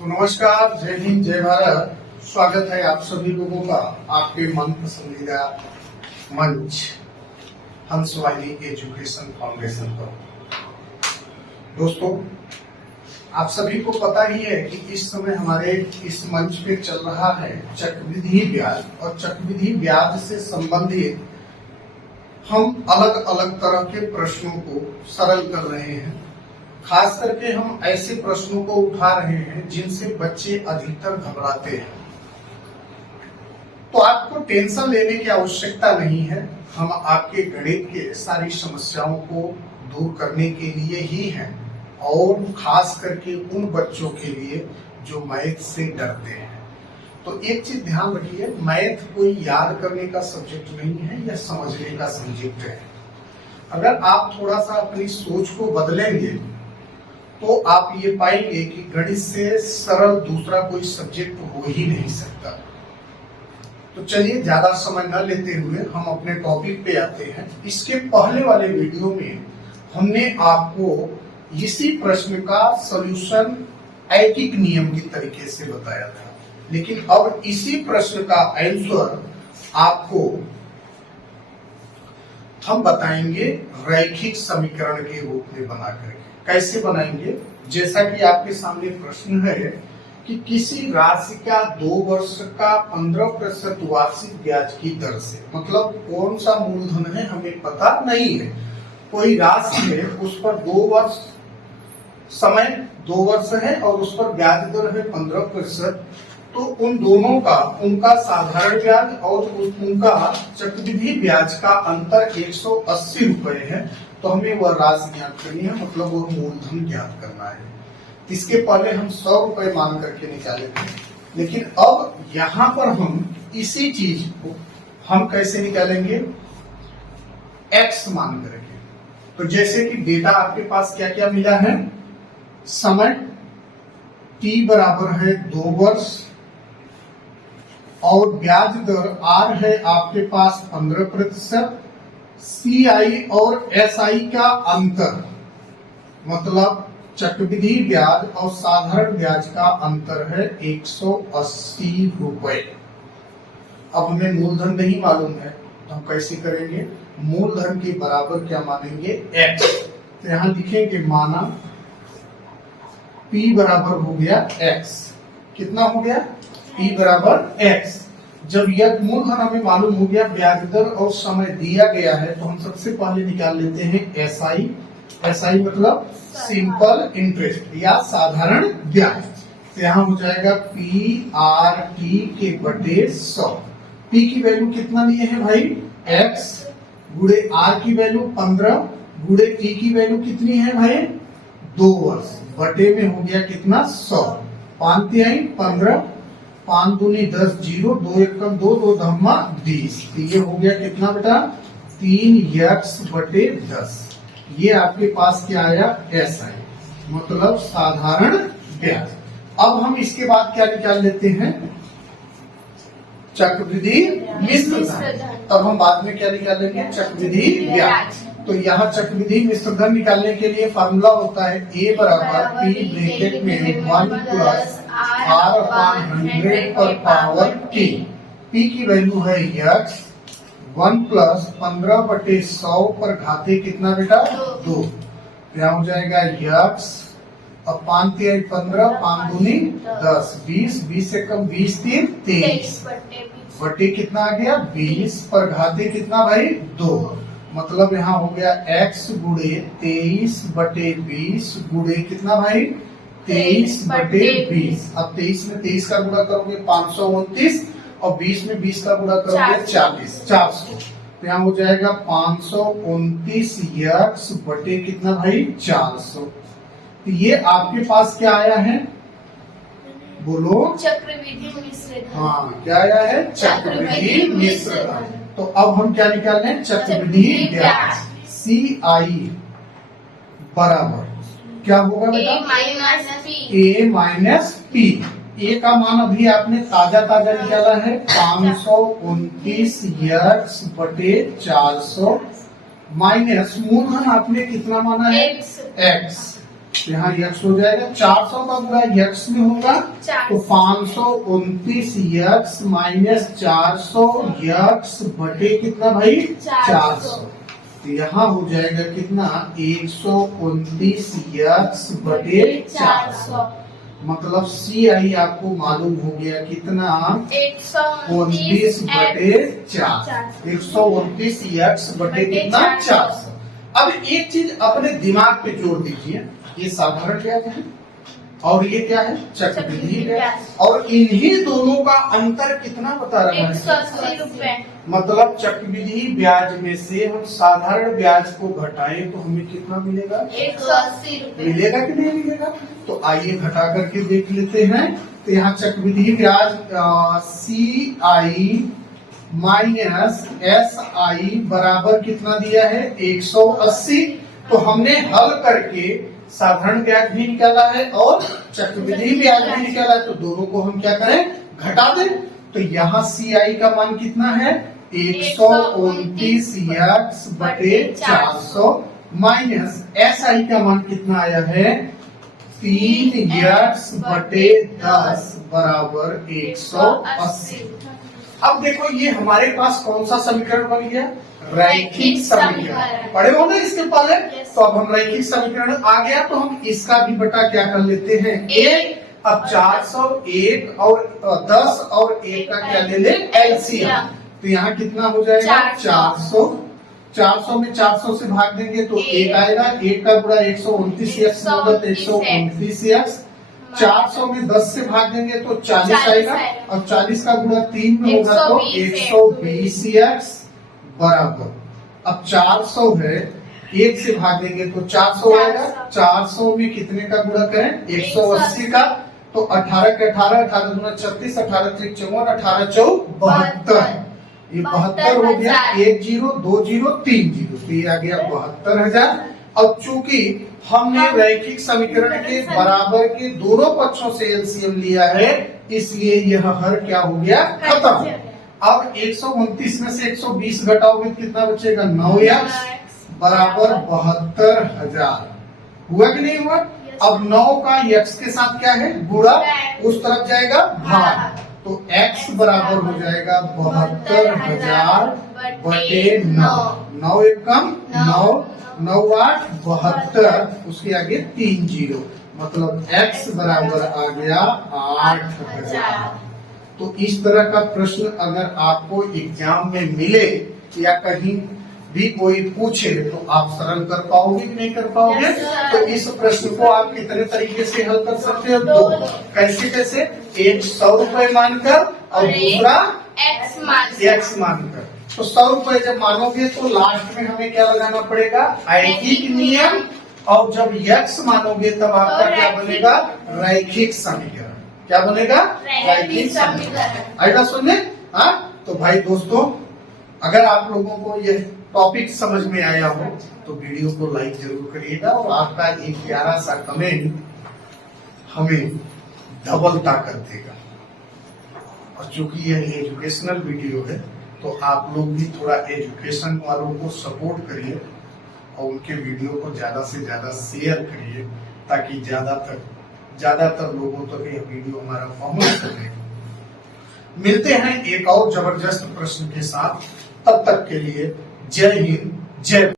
तो नमस्कार, जय हिंद, जय भारत। स्वागत है आप सभी लोगों का आपके मन पसंदीदा मंच हंसवाणी एजुकेशन फाउंडेशन पर। दोस्तों, आप सभी को पता ही है कि इस समय हमारे इस मंच पे चल रहा है चक्रवृद्धि ब्याज, और चक्रवृद्धि ब्याज से संबंधित हम अलग अलग तरह के प्रश्नों को सरल कर रहे हैं। खास करके हम ऐसे प्रश्नों को उठा रहे हैं जिनसे बच्चे अधिकतर घबराते हैं। तो आपको टेंशन लेने की आवश्यकता नहीं है। हम आपके गणित के सारी समस्याओं को दूर करने के लिए ही हैं, और खास करके उन बच्चों के लिए जो मैथ से डरते हैं। तो एक चीज ध्यान रखिए, मैथ कोई याद करने का सब्जेक्ट नहीं है या समझने का सब्जेक्ट है। अगर आप थोड़ा सा अपनी सोच को बदलेंगे तो आप ये पाएंगे कि गणित से सरल दूसरा कोई सब्जेक्ट हो ही नहीं सकता। तो चलिए, ज्यादा समय न लेते हुए हम अपने टॉपिक पे आते हैं। इसके पहले वाले वीडियो में हमने आपको इसी प्रश्न का सॉल्यूशन ऐकिक नियम के तरीके से बताया था, लेकिन अब इसी प्रश्न का आंसर आपको हम बताएंगे रैखिक समीकरण के रूप में बना करके। कैसे बनाएंगे? जैसा कि आपके सामने प्रश्न है कि किसी राशि का 2 वर्ष का 15% वार्षिक ब्याज की दर से, मतलब कौन सा मूलधन है हमें पता नहीं है, कोई राशि है, उस पर 2 वर्ष समय 2 वर्ष है और उस पर ब्याज दर है 15%। तो उन दोनों का, उनका साधारण ब्याज और उनका चक्रवृद्धि ब्याज का अंतर 180 रुपए है। तो हमें वह राशि ज्ञात करनी है, मतलब वह मूलधन ज्ञात करना है। इसके पहले हम 100 रुपए मान करके निकाले थे, लेकिन अब यहाँ पर हम इसी चीज को हम कैसे निकालेंगे? x मान करके। तो जैसे कि डेटा आपके पास क्या क्या मिला है, समय t बराबर है 2 वर्ष और ब्याज दर r है आपके पास 15%, CI और SI का अंतर, मतलब चक्रवृद्धि ब्याज और साधारण ब्याज का अंतर है 180 रुपए। अब हमें मूलधन नहीं मालूम है, तो हम कैसे करेंगे? मूलधन के बराबर क्या मानेंगे? x। तो यहां लिखेंगे माना P बराबर हो गया x। कितना हो गया? P बराबर x। जब यह मूलधन हमें मालूम हो गया, ब्याज दर और समय दिया गया है, तो हम सबसे पहले निकाल लेते हैं SI। SI मतलब सिंपल इंटरेस्ट या साधारण ब्याज। तो यहाँ हो जाएगा PRT के बटे 100। P की वैल्यू कितना लिए हैं भाई? x गुड़े R की वैल्यू 15 गुड़े T की वैल्यू कितनी है भाई? 2 वर्ष बटे में हो गया कितना? 100। 5 तिहाई 15, 5 दूनी 10, 0, 2 एकम 2, 2 धम्मा 20। तो ये हो गया कितना बेटा? 3x बटे 10। ये आपके पास क्या आया? SI, मतलब साधारण ब्याज। अब हम इसके बाद क्या निकाल लेते हैं? चक्रवृद्धि मिश्र धन। तब हम बाद में क्या निकालेंगे? चक्रवृद्धि ब्याज। तो यहाँ चक्रवृद्धि मिश्र धन निकालने के लिए फार्मूला होता है A बराबर P ब्रैकेट में 1 प्लस R/100 पर पावर T। P की वैल्यू है x, 1 प्लस 15 बटे 100 पर घाते कितना बेटा? 2। यहाँ हो जाएगा x, अब 5 तिहाई 15, 5 दूनी 10, 20, 20 से कम 20 3 23 बटे कितना आ गया? 20 पर घाते कितना भाई? 2। मतलब यहाँ हो गया x गुड़े 23 बटे 20 गुड़े कितना भाई? 23 बटे 20। अब 23 में 23 का गुणा करोगे 529, और 20 में 20 का गुणा करोगे 40, 400। तो यहाँ हो जाएगा 529 x बटे कितना भाई? 400। तो ये आपके पास क्या आया है? बोलो। चक्रवृद्धि मिश्र धन। हाँ, क्या आया है? चक्रवृद्धि मिश्र धन। तो अब हम क्या निकाल रहे हैं? चक्रवृद्धि ब्याज। CI बराबर क्या होगा बेटा? A minus P। A का मान अभी आपने ताजा निकाला है, 529 x बटे 400 माइनस मूलधन आपने कितना माना है? X। तो यहाँ x हो जाएगा 400 का गुणा x में होगा तो 529 x माइनस 400 x बटे कितना भाई 400। तो यहाँ हो जाएगा कितना 129 x बटे 400। मतलब CI आपको मालूम हो गया कितना 129 बटे 4, 129 x बटे कितना 400। अब एक चीज अपने दिमाग पे जोड़ दीजिए, ये साधारण ब्याज है और ये क्या है चक्रवृद्धि ब्याज, और इन्हीं दोनों का अंतर कितना बता रहा है 180 रुपए। मतलब चक्रवृद्धि ब्याज में से हम साधारण ब्याज को घटाएं तो हमें कितना मिलेगा 180 रुपए मिलेगा कि नहीं मिलेगा। तो आइए घटा करके देख लेते हैं। तो यहाँ चक्रवृद्धि ब्याज CI माइनस SI बराबर कितना दिया है 180। तो हमने हल करके साधारण ब्याज भी निकाला है और चक्रवृद्धि ब्याज भी निकाला है, तो दोनों को हम क्या करें घटा दें। तो यहाँ CI का मान कितना है 129 x बटे 400 माइनस SI का मान कितना आया है 3 x बटे 10 बराबर 180। अब देखो ये हमारे पास कौन सा समीकरण बन गया रैखिक समीकरण। पढ़े हो ना इसके पहले। तो अब हम रैखिक समीकरण आ गया तो हम इसका भी बटा क्या कर लेते हैं 1। अब 400 1 और 10 और 1 का क्या ले ले LCM। तो यहाँ कितना हो जाएगा 400। 400 में 400 से भाग देंगे तो 1 आएगा, 1 का गुणा 129 x होगा तो 129 x। 400 में 10 से भाग देंगे तो 40 आएगा और 40 का गुणा 3 में होगा तो 120 x बराबर। अब 400 है 1 से भाग देंगे तो 400 आएगा। 400 में कितने का गुणा करें 180 का, तो 18 के 18 18 गुना 36 18 3 54 18 4 72। ये 72 हो गया 1 0 2 0 3 0, तो ये आ गया 72,000। अब चूंकि हमने रैखिक समीकरण के बराबर के दोनों पक्षों से LCM लिया है इसलिए यह हर क्या हो गया खत्म। अब 129 में से 120 घटाओगे कितना बचेगा 9x बराबर 72,000। हुआ कि नहीं हुआ। अब 9 का x के साथ क्या है गुणा, उस तरफ जाएगा भाग, तो x बराबर हो जाएगा 72,000 बटे 9। 9 एक कम 9 9 8 72, उसके आगे 3 0, मतलब x बराबर आ गया 8,000। तो इस तरह का प्रश्न अगर आपको एग्जाम में मिले या कहीं भी कोई पूछे तो आप सरल कर पाओगे कि नहीं कर पाओगे। तो इस प्रश्न को आप कितने तरीके से हल कर सकते हो दो। कैसे कैसे, एक 100 रुपए मानकर और दूसरा x मानकर। तो 100 रुपए जब मानोगे तो लास्ट में हमें क्या लगाना पड़ेगा ऐकिक नियम, और जब x मानोगे तब आपका क्या बनेगा रैखिक समीकरण। क्या बनेगा रैखिक समीकरण। आएगा सुनने। हाँ तो भाई दोस्तों अगर आप लोगों को यह टॉपिक समझ में आया हो तो वीडियो को लाइक जरूर करिएगा और आपका एक प्यारा सा कमेंट हमें डबल ताकत देगा। और चूंकि यह एजुकेशनल वीडियो है तो आप लोग भी थोड़ा एजुकेशन वालों को सपोर्ट करिए और उनके वीडियो को ज्यादा से ज्यादा शेयर करिए ताकि ज्यादातर लोगों तक यह वीडियो हमारा पहुंच सके। मिलते हैं एक और जबरदस्त प्रश्न के साथ, तब तक के लिए जय हिंद जय।